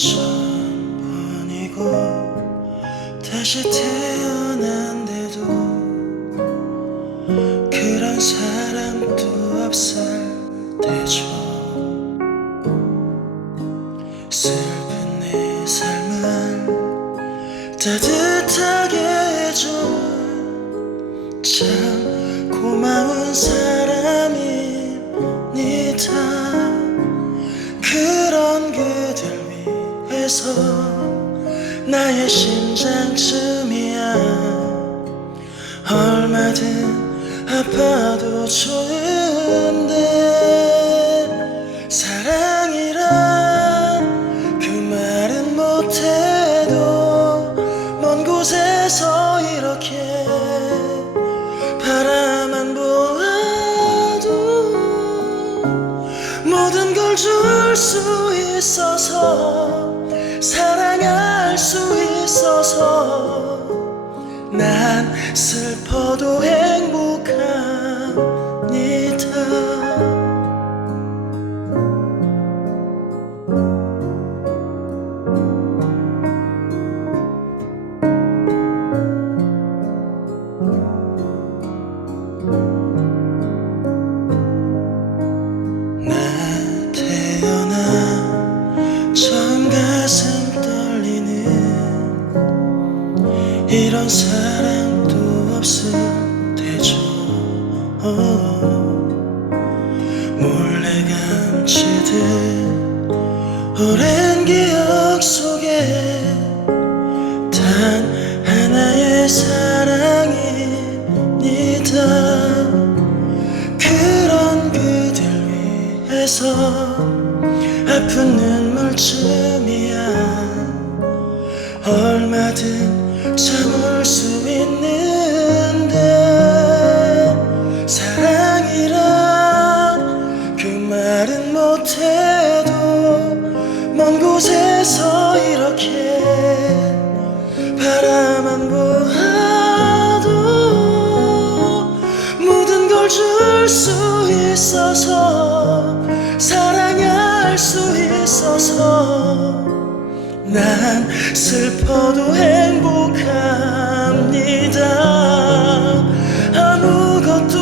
처음뿐이고 다시 태어난데도 그런 사람도 때죠. 슬픈 내 삶을 따뜻하게 해줘. 참 고마운 사람 위해서 나의 심장쯤이야 얼마든 아파도 좋은데 사랑이란 그 말은 못해도 먼 곳에서 이렇게 바라만 보아도 모든 걸 줄 수 있어서 수 있어서 난 슬퍼도 행복합니다. 이런 사랑도 없을 테죠. 몰래 감추듯 오랜 기억 속에 단 하나의 사랑입니다. 그런 그댈 위해서 아픈 눈물쯤이야. 얼마든 참을 수 있는데 사랑이란 그 말은 못해도 먼 곳에서 이렇게 바라만 보아도 모든 걸 줄 수 있어서 사랑할 수 있어서 난 슬퍼도 행복합니다. 아무것도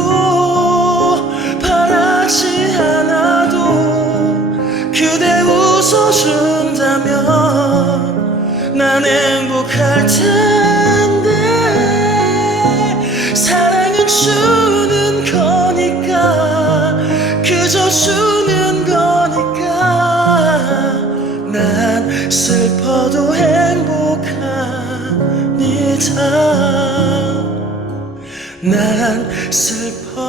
바라지 않아도 그대 웃어준다면 난 행복할 텐데. 사랑은 주는 거니까 그저 주 난 슬퍼